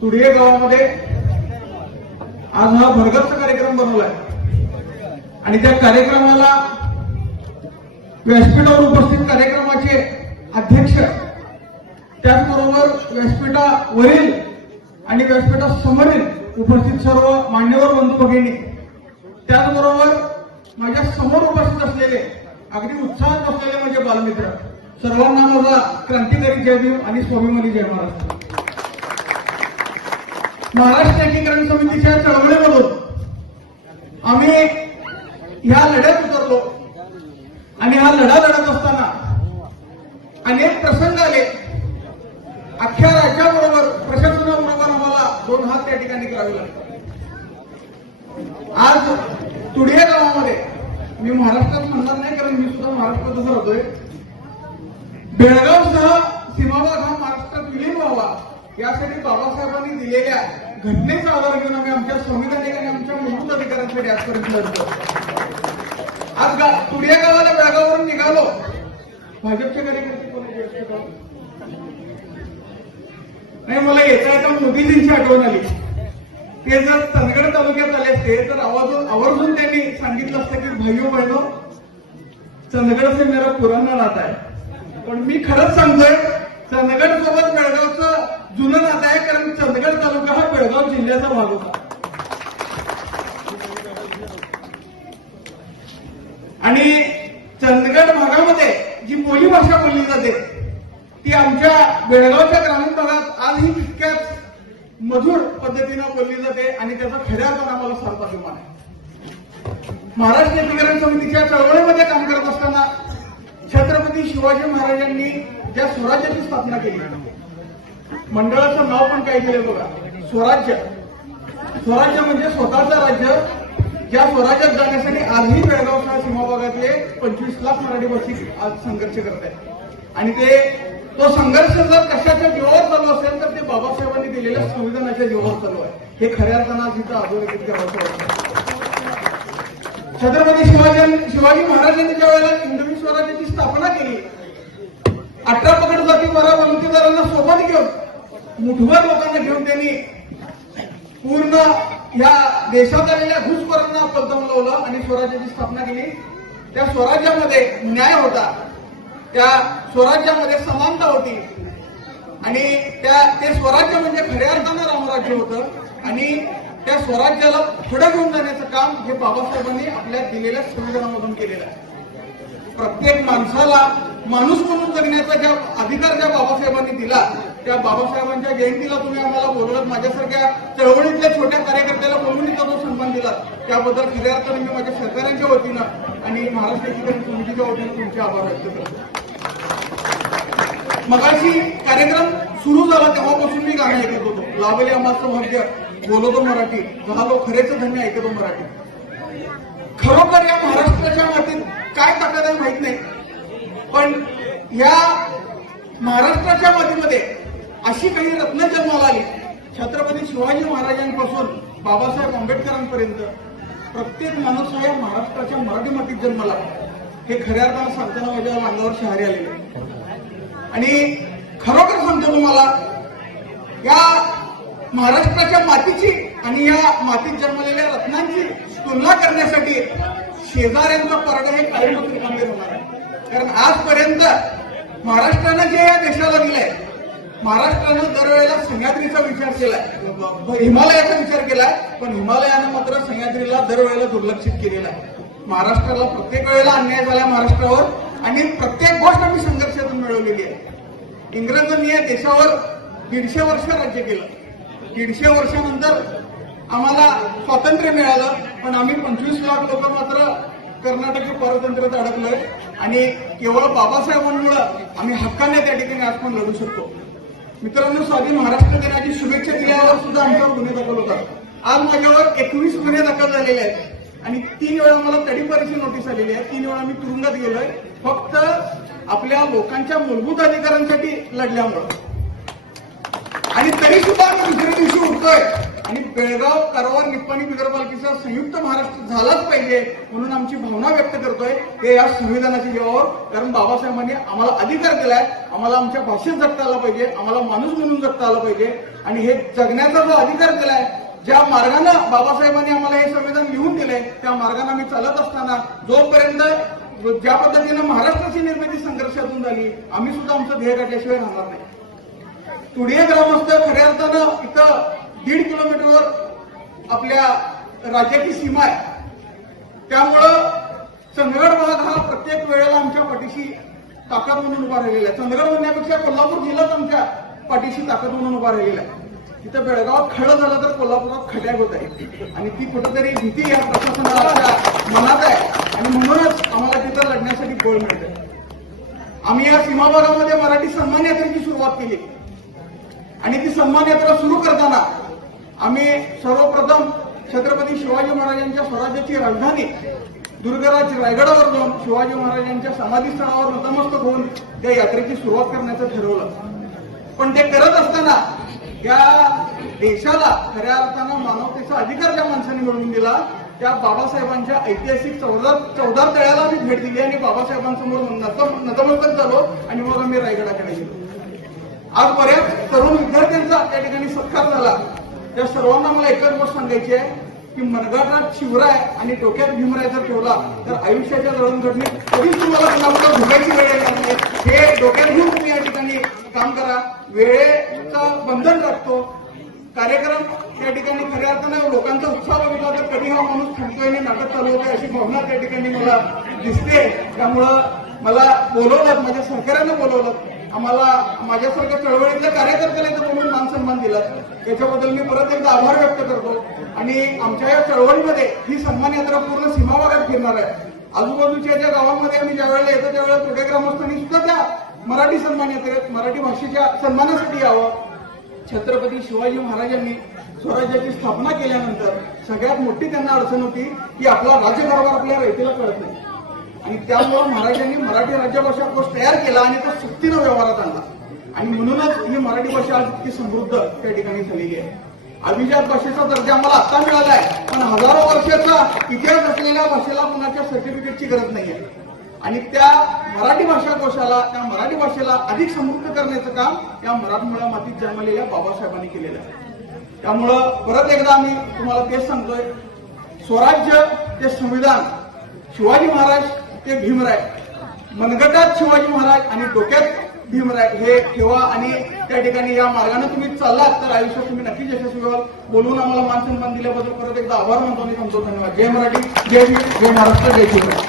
तुडिये गावामध्ये आज हा भरगच्च कार्यक्रम बनवलाय आणि त्या कार्यक्रमाला व्यासपीठावर उपस्थित कार्यक्रमाचे अध्यक्ष, त्याचबरोबर व्यासपीठावरील आणि व्यासपीठासमोरील उपस्थित सर्व मान्यवर बंधू भगिनी, त्याचबरोबर माझ्या समोर उपस्थित असलेले अगदी उत्साहात असलेले म्हणजे बालमित्र, सर्वांना माझा क्रांतिकारी जय भीम आणि स्वाभिमानी जय महाराष्ट्र. महाराष्ट्र एकीकरण समितीच्या चळवळीमधून आम्ही ह्या लढ्यात उतरलो आणि हा लढा लढत असताना अनेक प्रसंग आले. अख्ख्या राज्याबरोबर, प्रशासनाबरोबर आम्हाला दोन हात त्या ठिकाणी करावे लागले. आज तुडिये गावामध्ये, मी महाराष्ट्रात म्हणणार नाही कारण मी सुद्धा महाराष्ट्रातच राहतोय, बेळगावसह सीमाभाग हा महाराष्ट्रात विलीन व्हावा यासाठी बाबासाहेबांनी दिलेल्या घटनेचा आधार घेऊन आम्ही आमच्या संविधानिक आणि आमच्या मूलभूत अधिकारांसाठी आजपर्यंत लढतो. आज तुडिये गावाला बेळगाववरून निघालो. भाजपचे कार्यकर्ते कोण नाही, मला येता मोदीजींची आठवण आली. ते जर चंदगड तालुक्यात आले असते तर आवर्जून त्यांनी सांगितलं असतं की भाईओ बहिणो, चंदगड से मेरा पुराना नाता आहे. पण मी खरंच सांगतोय, चंदगड सोबत बेळगावचं जुनं नातं आहे, कारण चंदगड तालुका हा बेळगाव जिल्ह्याचा भाग होता. आणि चंदगड भागामध्ये जी बोली भाषा बोलली जाते ती आमच्या बेळगावच्या ग्रामीण भागात आजही तितक्याच मधुर पद्धतीनं बोलली जाते आणि त्याचा खऱ्या अर्थानं आम्हाला सार्थ अभिमान आहे. महाराष्ट्र एकीकरण समितीच्या चळवळीमध्ये काम करत असताना छत्रपती शिवाजी महाराजांनी ज्या स्वराज्याची स्थापना केली, मंडळाचं नाव पण काय केलं बघा, स्वराज्य. स्वराज्य म्हणजे स्वतःचं राज्य. ज्या स्वराज्यात जाण्यासाठी आजही बेळगावच्या सीमाभागातले 25 लाख मराठी भाषिक आज संघर्ष करत आहेत. आणि तो संघर्ष जर कशाच्या जीवावर चालू असेल तर ते बाबासाहेबांनी दिलेल्या संविधानाच्या जीवावर चालू आहे. हे खऱ्या अर्थानं आज इथं अधोरेखित करायचं वाटतं. छत्रपती शिवाजी महाराजांनी ज्या वेळेला हिंदवी स्वराज्याची स्थापना केली, 18 पगड जाती 12 वंशीदारांना सोबत घेऊन, मुठभर लोकांना घेऊन त्यांनी पूर्ण या देशात आलेल्या घुसखोरांना पलटवून लावलं आणि स्वराज्याची स्थापना केली. त्या स्वराज्यामध्ये न्याय होता, त्या स्वराज्यामध्ये समानता होती आणि ते स्वराज्य म्हणजे खऱ्या अर्थानं रामराज्य होतं. आणि त्या स्वराज्याला पुढे घेऊन जाण्याचं काम हे बाबासाहेबांनी आपल्या दिलेल्या संविधानामधून केलेलं आहे. प्रत्येक माणसाला माणूस म्हणून जगण्याचा ज्या अधिकार ज्या बाबासाहेबांनी दिला, त्या बाबासाहेबांच्या जयंतीला तुम्ही आम्हाला बोलवलं, माझ्यासारख्या चळवळीतल्या छोट्या कार्यकर्त्याला बोलून इथं जो सन्मान दिला त्याबद्दल खऱ्या अर्थाने मी माझ्या सहकाऱ्यांच्या वतीनं आणि महाराष्ट्र एकीकरण समितीच्या वतीनं तुमचे आभार व्यक्त करतो. मगाशी कार्यक्रम सुरू झाला तेव्हापासून मी गाणं ऐकत होतो, लाभले आम्हाचं भाग्य, बोलतो मराठी, झालो खरेच धन्य, ऐकतो मराठी. खरोखर या महाराष्ट्राच्या मातीत काय ताकद आहे माहित नाही, पण या महाराष्ट्राच्या मातीमध्ये अशी काही रत्न जन्माला आली. छत्रपती शिवाजी महाराजांपासून बाबासाहेब आंबेडकरांपर्यंत प्रत्येक माणूस हा या महाराष्ट्राच्या मराठी मातीत जन्माला, हे खऱ्या अर्थानं सांगताना माझ्या अंगावर शहारे आलेले. आणि खरोखर सांगतो तुम्हाला, या महाराष्ट्राच्या मातीची आणि या मातीत जन्मलेल्या रत्नांची तुलना करण्यासाठी शेजाऱ्यांचा पारडा हे कायमच रिकामे होणार आहे. कारण आजपर्यंत महाराष्ट्रानं जे या देशाला दिलंय, महाराष्ट्रानं दरवेळेला सह्याद्रीचा विचार केलाय, हिमालयाचा विचार केलाय, पण हिमालयानं मात्र सह्याद्रीला दरवेळेला दुर्लक्षित केलेला आहे. महाराष्ट्राला प्रत्येक वेळेला अन्याय झाला महाराष्ट्रावर आणि प्रत्येक गोष्ट आम्ही संघर्षातून मिळवलेली आहे. इंग्रजांनी या देशावर 150 वर्ष राज्य केलं. 150 वर्षानंतर आम्हाला स्वातंत्र्य मिळालं, पण आम्ही 25 लाख लोक मात्र कर्नाटकी परतंत्रात अडकलोय आणि केवळ बाबासाहेबांमुळे आम्ही हक्काने त्या ठिकाणी आज पण लढू शकतो. मित्रांनो, साधी महाराष्ट्र दिनाची शुभेच्छा दिल्यावर सुद्धा आमच्यावर गुन्हे दाखल होतात. आज माझ्यावर 21 गुन्हे दाखल झालेले आहेत आणि 3 वेळा मला तडीपारीची नोटीस आलेली आहे. 3 वेळा मी तुरुंगात गेलोय, फक्त आपल्या लोकांच्या मूलभूत अधिकारांसाठी लढल्यामुळे. आणि तरी सुद्धा आम्ही दुसऱ्या दिवशी उठतोय आणि बेळगाव, कारवार, निप्पाणी नगरपालिकेचा संयुक्त महाराष्ट्र झालाच पाहिजे म्हणून आमची भावना व्यक्त करतोय ते या संविधानाच्या जीवावर. कारण बाबासाहेबांनी आम्हाला अधिकार दिलाय, आम्हाला आमच्या भाषेत जगता आलं पाहिजे, आम्हाला माणूस म्हणून जगता आलं पाहिजे. आणि हे जगण्याचा जो अधिकार दिलाय, ज्या मार्गानं बाबासाहेबांनी आम्हाला हे संविधान लिहून दिलंय त्या मार्गाने आम्ही चालत असताना जोपर्यंत ज्या पद्धतीनं महाराष्ट्राची निर्मिती संघर्षातून झाली, आम्ही सुद्धा आमचं ध्येय गाठल्याशिवाय राहणार नाही. तुडीये ग्रामस्थ खऱ्या अर्थानं इथं 1.5 किलोमीटरवर आपल्या राज्याची सीमा आहे. त्यामुळं चंदगड भाग हा प्रत्येक वेळेला आमच्या पाठीशी ताकद म्हणून उभा राहिलेला आहे. चंदगड म्हणण्यापेक्षा कोल्हापूर जिल्हाच आमच्या पाठीशी ताकद म्हणून उभा राहिलेला आहे. तिथं बेळगावात खळं झालं तर कोल्हापुरात खड्याक होत आहे आणि ती कुठेतरी भीती या प्रशासनाच्या मनात आहे आणि म्हणूनच आम्हाला तिथं लढण्यासाठी बळ मिळतं. आम्ही या सीमा भागामध्ये मराठी सन्मान यात्रेची सुरुवात केली आणि ती सन्मान यात्रा सुरू करताना आम्ही सर्वप्रथम छत्रपती शिवाजी महाराजांच्या स्वराज्याची राजधानी दुर्गराज रायगडावर जाऊन शिवाजी महाराजांच्या समाधीस्थळावर नतमस्तक होऊन त्या यात्रेची सुरुवात करण्याचं ठरवलं. पण ते करत असताना या देशाला खऱ्या अर्थानं मानवतेचा अधिकार ज्या माणसांनी मिळवून दिला त्या बाबासाहेबांच्या ऐतिहासिक चौदार तळ्याला आम्ही भेट दिली आणि बाबासाहेबांसमोर नतमस्तक झालो आणि मग आम्ही रायगडाकडे गेलो. आज बऱ्याच तरुण विद्यार्थ्यांचा त्या ठिकाणी सत्कार झाला. त्या सर्वांना मला एकच गोष्ट सांगायची आहे की मनगटात शिवराय आणि डोक्यात भीमराय जर ठेवला तर आयुष्याच्या जडणघडणीत कधीच तुम्हाला कोणाला भुगायची वेळ येणार नाही. हे डोक्यात घेऊन तुम्ही या ठिकाणी काम करा. वेळेचं बंधन राखतो. कार्यक्रम त्या ठिकाणी खऱ्या अर्थानं लोकांचा उत्साह बघितला तर कधी हा माणूस थांबतोय आणि नाटक चालवतोय अशी भावना त्या ठिकाणी मला दिसते. त्यामुळं मला बोलवलं, माझ्या सहकार्यानं बोलवलं, आम्हाला माझ्यासारख्या चळवळीतल्या कार्यकर्त्याला इथं बोलून मान सन्मान दिला, त्याच्याबद्दल मी परत एकदा आभार व्यक्त करतो. आणि आमच्या या चळवळीमध्ये ही सन्मान यात्रा पूर्ण सीमा भागात फिरणार आहे. आजूबाजूच्या ज्या गावांमध्ये आम्ही ज्या वेळेला येतो त्यावेळेला थोड्या ग्रामस्थांनी सुद्धा त्या मराठी सन्मान यात्रेत मराठी भाषेच्या सन्मानासाठी यावं. छत्रपती शिवाजी महाराजांनी स्वराज्याची स्थापना केल्यानंतर सगळ्यात मोठी त्यांना अडचण होती की आपला राज्यकारभार आपल्या रयतेला कळत नाही आणि त्यामुळे महाराजांनी मराठी राज्यभाषा कोश तयार केला आणि तो सक्तीनं व्यवहारात आणला आणि म्हणूनच ही मराठी भाषा आज इतकी समृद्ध त्या ठिकाणी झालेली आहे. अभिजात भाषेचा दर्जा आम्हाला आता मिळाला आहे, पण हजारो वर्षाचा इतिहास असलेल्या भाषेला कुणाच्या सर्टिफिकेटची गरज नाहीये आणि त्या मराठी भाषा कोशाला, त्या मराठी भाषेला अधिक समृद्ध करण्याचं काम या मराठमोळ्या मातीत जन्मलेल्या बाबासाहेबांनी केलेलं आहे. त्यामुळं परत एकदा आम्ही तुम्हाला तेच सांगतोय, स्वराज्य ते संविधान, शिवाजी महाराज ते भीमराय, मनगटात शिवाजी महाराज आणि डोक्यात भीमराय हे ठेवा आणि त्या ठिकाणी या मार्गाने तुम्ही चाललात तर आयुष्यात तुम्ही नक्कीच यशस्वी व्हाल. बोलून आम्हाला मान सन्मान दिल्याबद्दल परत एकदा आभार मानतो आणि सांगतो धन्यवाद. जय मराठी, जय भीम, जय महाराष्ट्र, जय शिवराय.